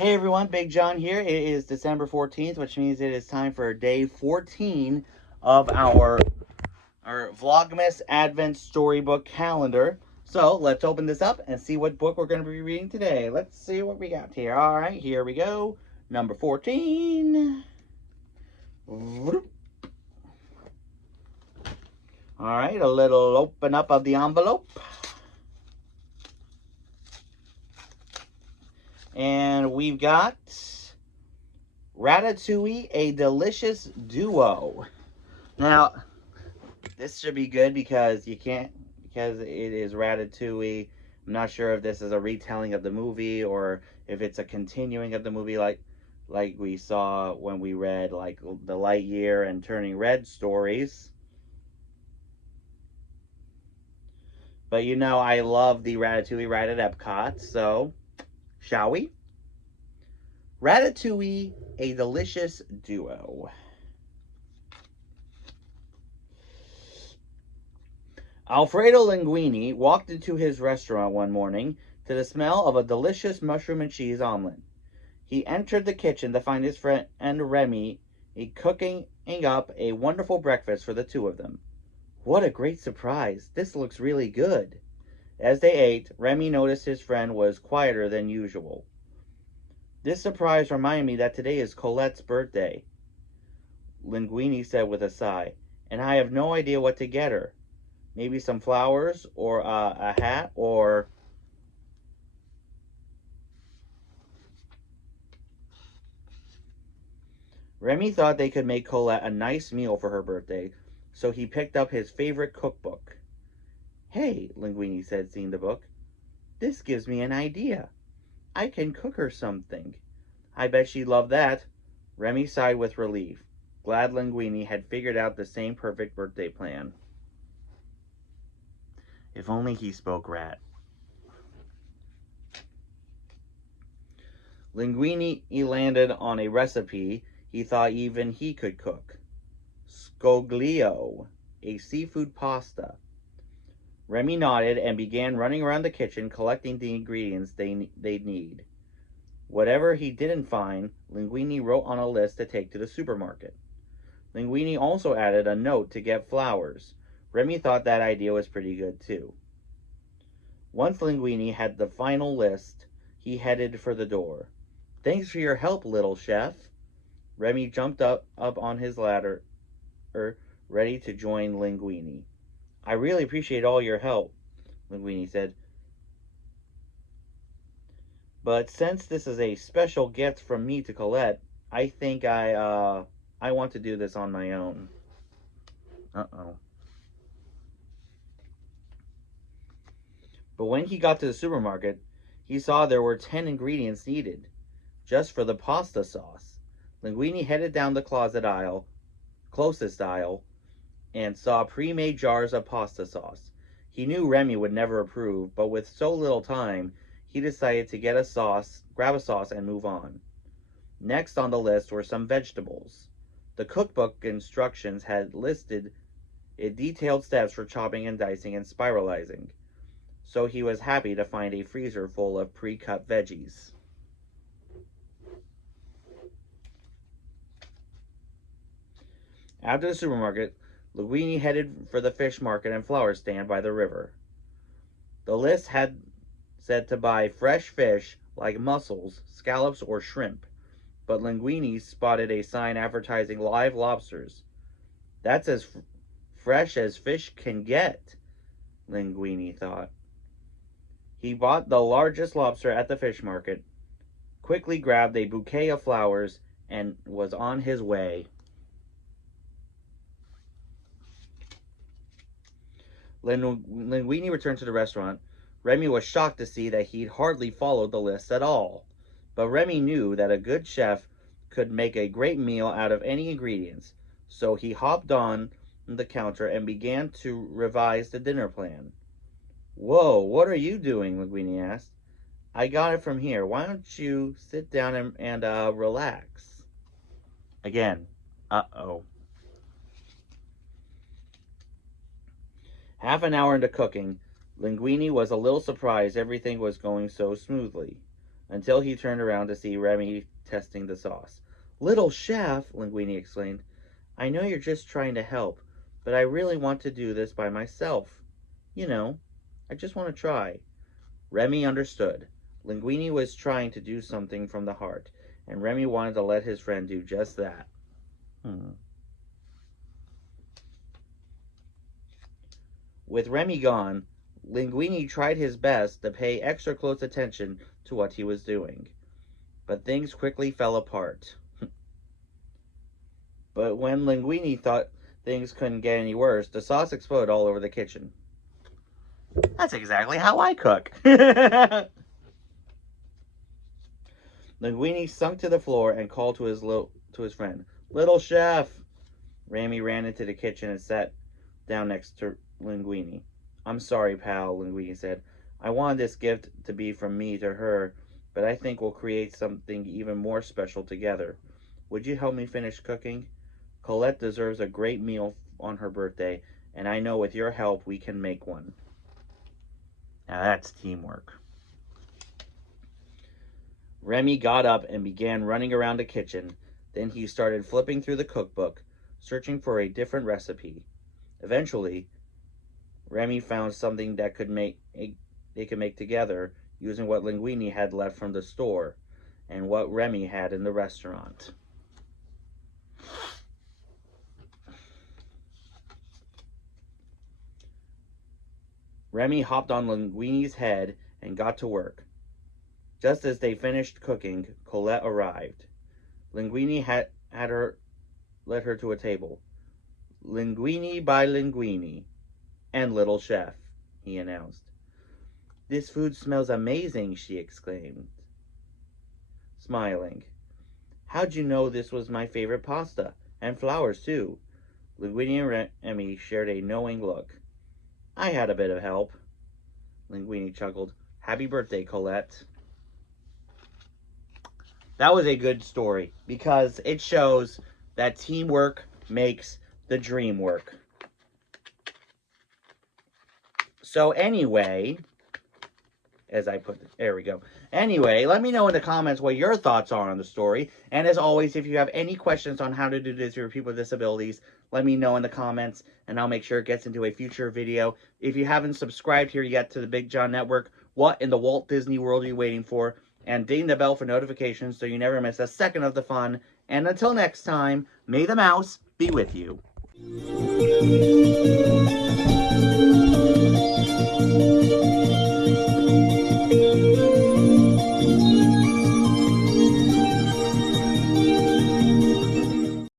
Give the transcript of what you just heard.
Hey everyone, Big John here. It is December 14th, which means it is time for day 14 of our Vlogmas Advent Storybook calendar. So let's open this up and see what book we're going to be reading today. Let's see what we got here. All right, here we go. Number 14. All right, a little open up of the envelope. And we've got Ratatouille, a delicious duo. Now, this should be good because because it is Ratatouille. I'm not sure if this is a retelling of the movie or if it's a continuing of the movie like we saw when we read like the Lightyear and Turning Red stories. But you know I love the Ratatouille ride at Epcot, so shall we? Ratatouille, a delicious duo. Alfredo Linguini walked into his restaurant one morning to the smell of a delicious mushroom and cheese omelet. He entered the kitchen to find his friend Remy cooking up a wonderful breakfast for the two of them. What a great surprise! This looks really good. As they ate, Remy noticed his friend was quieter than usual. This surprise reminded me that today is Colette's birthday, Linguini said with a sigh, and I have no idea what to get her. Maybe some flowers, or a hat, or... Remy thought they could make Colette a nice meal for her birthday, so he picked up his favorite cookbook. Hey, Linguini said, seeing the book. This gives me an idea. I can cook her something. I bet she'd love that. Remy sighed with relief, glad Linguini had figured out the same perfect birthday plan. If only he spoke rat. Linguini landed on a recipe he thought even he could cook. Scoglio, a seafood pasta. Remy nodded and began running around the kitchen collecting the ingredients they'd need. Whatever he didn't find, Linguini wrote on a list to take to the supermarket. Linguini also added a note to get flowers. Remy thought that idea was pretty good too. Once Linguini had the final list, he headed for the door. Thanks for your help, little chef. Remy jumped up on his ladder, ready to join Linguini. I really appreciate all your help, Linguini said. But since this is a special gift from me to Colette, I think I want to do this on my own. Uh-oh. But when he got to the supermarket, he saw there were 10 ingredients needed, just for the pasta sauce. Linguini headed down the closest aisle, and saw pre-made jars of pasta sauce. He knew Remy would never approve, but with so little time, he decided to grab a sauce and move on. Next on the list were some vegetables. The cookbook instructions had listed detailed steps for chopping and dicing and spiralizing, so he was happy to find a freezer full of pre-cut veggies. After the supermarket, Linguini headed for the fish market and flower stand by the river. The list had said to buy fresh fish like mussels, scallops, or shrimp, but Linguini spotted a sign advertising live lobsters. That's as fresh as fish can get, Linguini thought. He bought the largest lobster at the fish market, quickly grabbed a bouquet of flowers, and was on his way. Linguini returned to the restaurant. Remy was shocked to see that he'd hardly followed the list at all. But Remy knew that a good chef could make a great meal out of any ingredients, so he hopped on the counter and began to revise the dinner plan. Whoa, what are you doing? Linguini asked. I got it from here. Why don't you sit down and relax? Again. Uh-oh. Half an hour into cooking, Linguini was a little surprised everything was going so smoothly. until he turned around to see Remy testing the sauce. Little chef, Linguini exclaimed, I know you're just trying to help, but I really want to do this by myself. You know, I just want to try. Remy understood. Linguini was trying to do something from the heart, and Remy wanted to let his friend do just that. With Remy gone, Linguini tried his best to pay extra close attention to what he was doing. But things quickly fell apart. But when Linguini thought things couldn't get any worse, the sauce exploded all over the kitchen. That's exactly how I cook. Linguini sunk to the floor and called to his friend. Little chef! Remy ran into the kitchen and sat down next to Linguini. I'm sorry, pal, Linguini said. I wanted this gift to be from me to her, but I think we'll create something even more special together. Would you help me finish cooking? Colette deserves a great meal on her birthday, and I know with your help we can make one. Now that's teamwork. Remy got up and began running around the kitchen. Then he started flipping through the cookbook, searching for a different recipe. Eventually, Remy found something that they could make together using what Linguini had left from the store and what Remy had in the restaurant. Remy hopped on Linguini's head and got to work. Just as they finished cooking, Colette arrived. Linguini had led her to a table. Linguini by Linguini and Little Chef, he announced. This food smells amazing, she exclaimed, smiling. How'd you know this was my favorite pasta? And flowers, too. Linguini and Remy shared a knowing look. I had a bit of help. Linguini chuckled. Happy birthday, Colette. That was a good story because it shows that teamwork makes the dream work. So anyway, there we go. Anyway, let me know in the comments what your thoughts are on the story. And as always, if you have any questions on how to do this for people with disabilities, let me know in the comments, and I'll make sure it gets into a future video. If you haven't subscribed here yet to the Big John Network, what in the Walt Disney World are you waiting for? And ding the bell for notifications so you never miss a second of the fun. And until next time, may the mouse be with you.